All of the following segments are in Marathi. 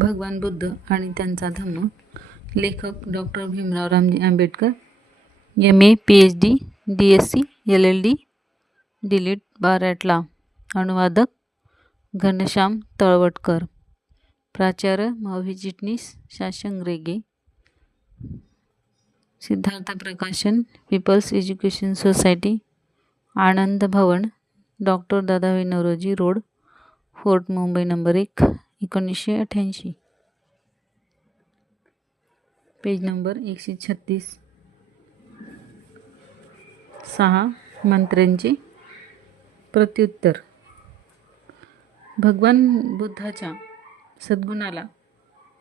भगवान बुद्ध आणि त्यांचा धम्म. लेखक doctor Bhimrao Ramji Ambedkar M A P H D D S C L L D D Litt बाराटला अनुवादक घनश्याम तळवटकर. प्राचार्य माऊली चिटणीस शासंग Rege. Siddharth Prakashan people's education society Anand Bhavan doctor Dadabhai Naoroji road Fort Mumbai number एक. एकोणीसशे अठ्ठ्याऐंशी. पेज नंबर एकशे छत्तीस. सहा मंत्र्यांचे प्रत्युत्तर. भगवान बुद्धाच्या सद्गुणाला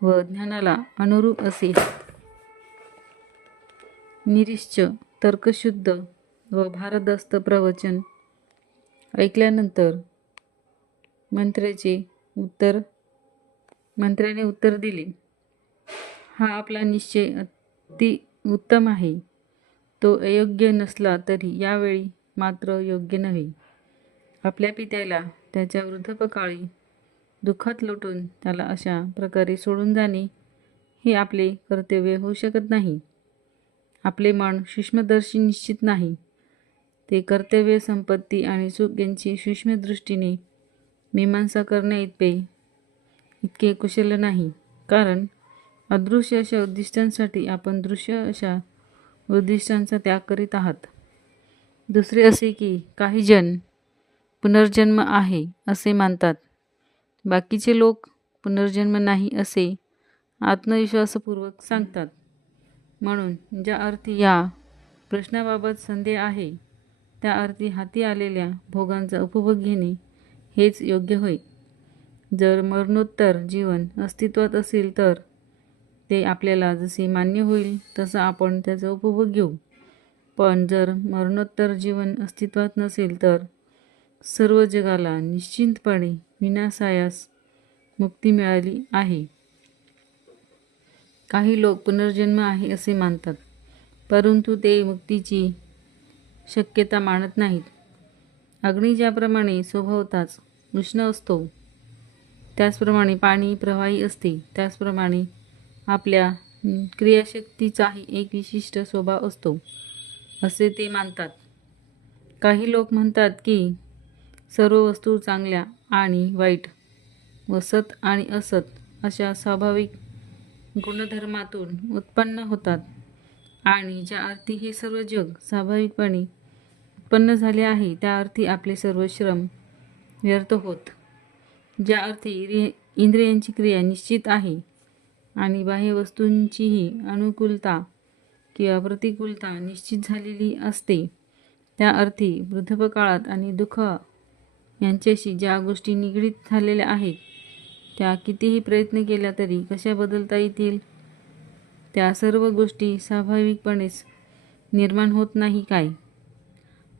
व ज्ञानाला अनुरूप असे निरिश्च तर्कशुद्ध व भारदस्त प्रवचन ऐकल्यानंतर मंत्र्याचे उत्तर मंत्र्याने उत्तर दिले. हा आपला निश्चय अति उत्तम आहे. तो अयोग्य नसला तरी यावेळी मात्र योग्य नव्हे. आपल्या पित्याला त्याच्या वृद्धपकाळी दुःखात लोटून त्याला अशा प्रकारे सोडून जाणे हे आपले कर्तव्य होऊ शकत नाही. आपले मन सूक्ष्मदर्शी निश्चित नाही. ते कर्तव्य संपत्ती आणि सुख यांची सूक्ष्मदृष्टीने मीमांसा करण्याइतपे इतके कुशल नाही. कारण अदृश्य अशा उद्दिष्टांसाठी आपण दृश्य अशा उद्दिष्टांचा त्याग करीत आहात. दुसरे असे की काही जण पुनर्जन्म आहे असे मानतात. बाकीचे लोक पुनर्जन्म नाही असे आत्मविश्वासपूर्वक सांगतात. म्हणून ज्या अर्थी या प्रश्नाबाबत संदेह आहे त्या अर्थी हाती आलेल्या भोगांचा उपभोग घेणे हेच योग्य होय. जर मरणोत्तर जीवन अस्तित्वात असेल तर ते आपल्याला जसे मान्य होईल तसं आपण त्याचा उपभोग घेऊ. पण जर मरणोत्तर जीवन अस्तित्वात नसेल तर सर्व जगाला निश्चिंतपणे विनासायास मुक्ती मिळाली आहे. काही लोक पुनर्जन्म आहे असे मानतात परंतु ते मुक्तीची शक्यता मानत नाहीत. अग्नी ज्याप्रमाणे स्वभावताच उष्ण असतो त्याचप्रमाणे पाणी प्रवाही असते. त्याचप्रमाणे आपल्या क्रियाशक्तीचाही एक विशिष्ट स्वभाव असतो. असे ते मानतात. काही लोक म्हणतात की सर्व वस्तू चांगल्या आणि वाईट व सत आणि असत अशा स्वाभाविक गुणधर्मातून उत्पन्न होतात. आणि ज्या अर्थी हे सर्व जग स्वाभाविकपणे उत्पन्न झाले आहे त्या अर्थी आपले सर्व श्रम व्यर्थ होत. ज्या अर्थी रि इंद्रियांची क्रिया निश्चित आहे आणि बाह्य वस्तूंचीही अनुकूलता किंवा प्रतिकूलता निश्चित झालेली असते. त्या अर्थी वृद्धपकाळात आणि दुःख यांच्याशी ज्या गोष्टी निगडीत झालेल्या आहेत त्या कितीही प्रयत्न केला तरी कशा बदलता येतील? त्या सर्व गोष्टी स्वाभाविकपणेच निर्माण होत नाही काय?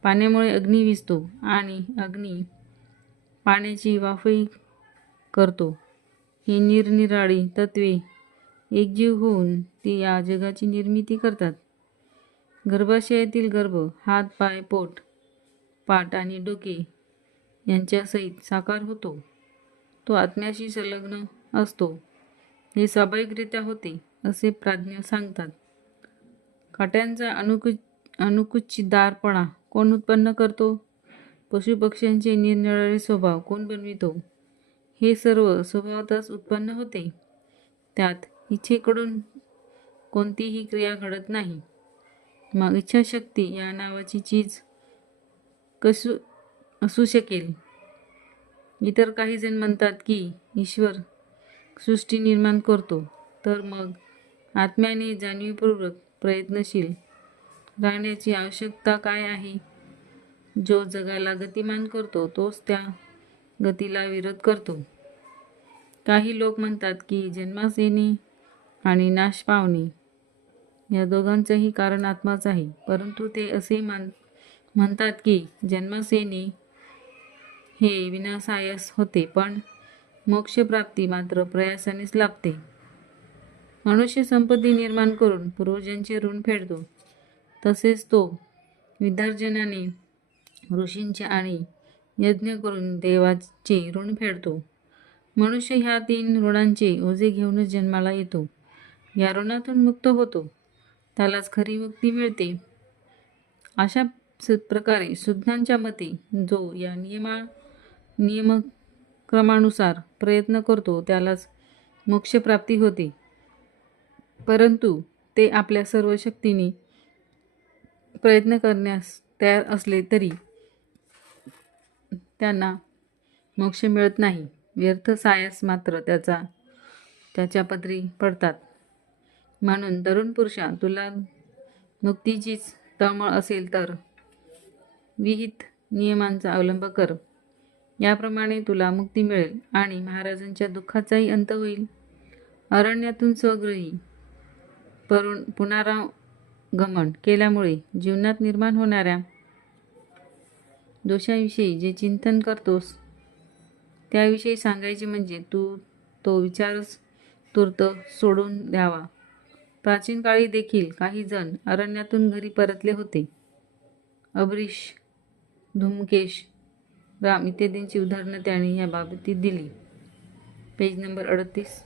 पाण्यामुळे अग्नी विजतो आणि अग्नी पाण्याची वाफही करतो. ही निरनिराळी तत्वे एकजीव होऊन ती या जगाची निर्मिती करतात. गर्भाशयातील गर्भ हात पाय पोट पाठ आणि डोके यांच्यासहित साकार होतो. तो आत्म्याशी संलग्न असतो. हे स्वाभाविकरित्या होते असे प्राज्ञ सांगतात. काट्यांचा अनुकु अनुकुचितदारपणा कोण उत्पन्न करतो? पशुपक्ष्यांचे निरनिराळे स्वभाव कोण बनवितो? हे सर्व स्वभावतच उत्पन्न होते. त्यात इच्छेकडून कोणतीही क्रिया घडत नाही. मग इच्छाशक्ती या नावाची चीज कसू असू शकेल. इतर काही जण म्हणतात की ईश्वर सृष्टी निर्माण करतो. तर मग आत्म्याने जाणीवपूर्वक प्रयत्नशील राहण्याची आवश्यकता काय आहे? जो जगाला गतिमान करतो तोच त्या गतीला विरोध करतो. काही लोक म्हणतात की जन्मास येणे आणि नाश पावणे या दोघांचंही कारण आत्माच आहे. परंतु ते असे मान म्हणतात की जन्मास येणे हे विनासायस होते पण मोक्षप्राप्ती मात्र प्रयासानेच लाभते. मनुष्य संपत्ती निर्माण करून पूर्वजांचे ऋण फेडतो. तसेच तो विद्यार्जनाने ऋषींचे आणि यज्ञ करून देवाचे ऋण फेडतो. मनुष्य ह्या तीन ऋणांचे ओझे घेऊनच जन्माला येतो. या ऋणातून मुक्त होतो. त्यालाच खरी मुक्ती मिळते. अशा स- प्रकारे सुज्ञांच्या मते जो या नियमा नियमक्रमानुसार प्रयत्न करतो त्यालाच मोक्षप्राप्ती होते. परंतु ते आपल्या सर्व शक्तीने प्रयत्न करण्यास तयार असले तरी त्यांना मोक्ष मिळत नाही. व्यर्थ सायस मात्र त्याचा त्याच्या पदरी पडतात. म्हणून तरुण पुरुषा तुला मुक्तीचीच तळमळ असेल तर विहित नियमांचा अवलंब कर. याप्रमाणे तुला मुक्ती मिळेल आणि महाराजांच्या दुःखाचाही अंत होईल. अरण्यातून स्वगृही परुण पुनरागमन केल्यामुळे जीवनात निर्माण होणाऱ्या दोषाविषयी जे चिंतन करतोस त्याविषयी सांगायचे म्हणजे तू तो विचारच तूर्त सोडून द्यावा. प्राचीन काळी देखील काही जण अरण्यातून घरी परतले होते. अबरीश धूमकेश राम इत्यादींची उदाहरणं त्याने या बाबतीत दिली. पेज नंबर अडतीस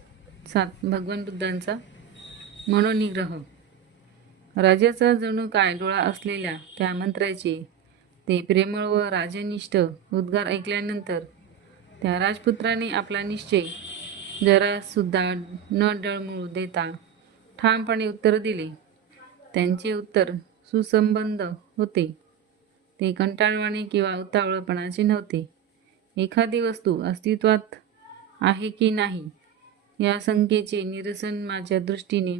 सात भगवान बुद्धांचा मनोनिग्रह. राजाचा जणू काय डोळा असलेल्या त्या मंत्र्याचे ते प्रेमळ व राजनिष्ठ उद्गार ऐकल्यानंतर त्या राजपुत्राने आपला निश्चय जरासुद्धा न डळमळू देता ठामपणे उत्तर दिले. त्यांचे उत्तर सुसंबंध होते. ते कंटाळवाणे किंवा उतावळपणाचे नव्हते. एखादी वस्तू अस्तित्वात आहे की नाही या संख्येचे निरसन माझ्या दृष्टीने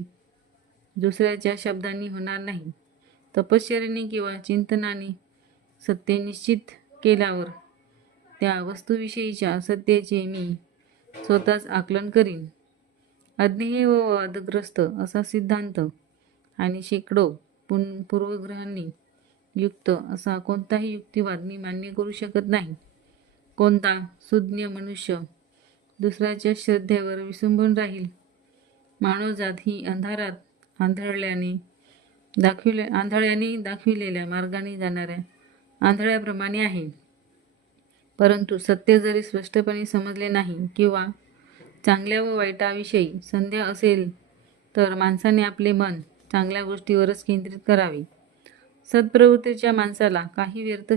दुसऱ्याच्या शब्दांनी होणार नाही. तपश्चर्याने किंवा चिंतनाने सत्य निश्चित केल्यावर त्या वस्तूविषयीच्या सत्याचे मी स्वतःच आकलन करीन. अज्ञेय व वादग्रस्त असा सिद्धांत आणि शेकडो पुन पूर्वग्रहांनी युक्त असा कोणताही युक्तिवाद मी मान्य करू शकत नाही. कोणता सुज्ञ मनुष्य दुसऱ्याच्या श्रद्धेवर विसंबून राहील? मानवजात ही अंधारात आंधळल्याने दाखविले आंधळ्याने दाखविलेल्या मार्गाने जाणाऱ्या आंधळ्याप्रमाणे आहे. परंतु सत्य जरी स्पष्टपणे समजले नाही किंवा चांगल्या व वाईटाविषयी संध्या असेल तर माणसाने आपले मन चांगल्या गोष्टीवरच केंद्रित करावे. सत्प्रवृत्तीच्या माणसाला काही व्यर्थ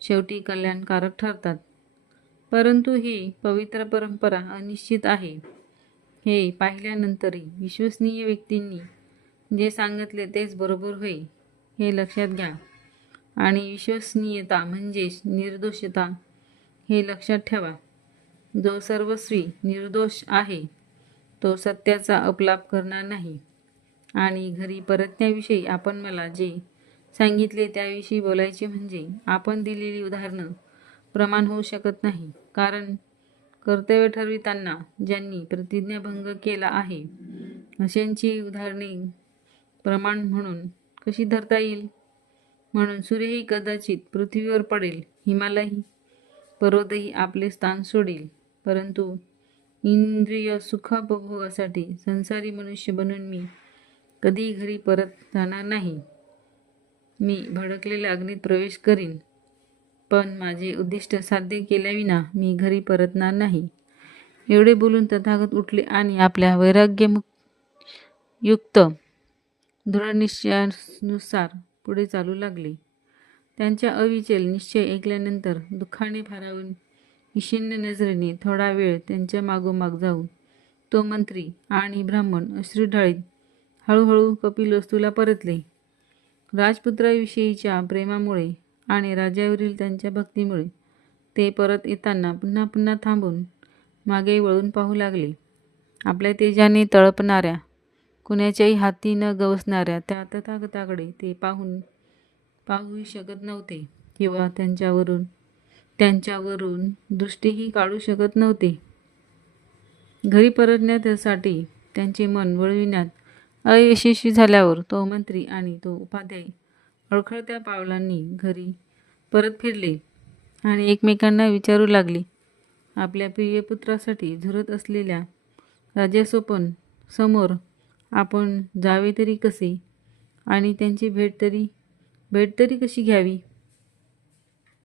शेवटी कल्याणकारक ठरतात. परंतु ही पवित्र परंपरा अनिश्चित आहे. हे पाहिल्यानंतरही विश्वसनीय व्यक्तींनी जे सांगितले तेच बरोबर होईल हे लक्षात घ्या. आणि विश्वसनीयता म्हणजेच निर्दोषता हे लक्षात ठेवा. जो सर्वस्वी निर्दोष आहे तो सत्याचा अपलाप करणार नाही. आणि घरी परतण्याविषयी आपण मला जे सांगितले त्याविषयी बोलायचे म्हणजे आपण दिलेली उदाहरणं प्रमाण होऊ शकत नाही. कारण कर्तव्य ठरविताना ज्यांनी प्रतिज्ञाभंग केला आहे अशांची उदाहरणे प्रमाण म्हणून कशी धरता येईल? म्हणून सूर्यही कदाचित पृथ्वीवर पडेल हिमालयही. पर्वतही आपले स्थान सोडेल परंतु इंद्रिय सुखापभोगासाठी संसारी मनुष्य बनून मी कधीही घरी परत जाणार नाही. मी भडकलेल्या अग्नीत प्रवेश करीन पण माझे उद्दिष्ट साध्य केल्याविना मी घरी परतणार नाही. एवढे बोलून तथागत उठले आणि आपल्या वैराग्यमुक्त युक्त दृढनिश्चयानुसार पुढे चालू लागले. त्यांच्या अविचल निश्चय ऐकल्यानंतर दुःखाने भारावून ईशिन्य नजरेने थोडा वेळ त्यांच्या मागोमाग जाऊन तो मंत्री आणि ब्राह्मण अश्रुढाळीत हळूहळू कपिलवस्तूला परतले. राजपुत्राविषयीच्या प्रेमामुळे आणि राजावरील त्यांच्या भक्तीमुळे ते परत येताना पुन्हा पुन्हा थांबून मागे वळून पाहू लागले. आपल्या तेजाने तळपणाऱ्या कुणाच्याही हाती न गवसणाऱ्या त्या तथागताकडे ते पाहून पाहूही शकत नव्हते किंवा त्यांच्यावरून त्यांच्यावरून दृष्टीही काढू शकत नव्हते. घरी परतण्यासाठी त्यांचे मन वळविण्यात अयशस्वी झाल्यावर तो मंत्री आणि तो उपाध्याय अडखळत्या पावलांनी घरी परत फिरले आणि एकमेकांना विचारू लागले. आपल्या प्रिय पुत्रासाठी झुरत असलेल्या राजासोपन समोर आपण जावे तरी कसे? आणि त्यांची भेट तरी भेट तरी कशी घ्यावी?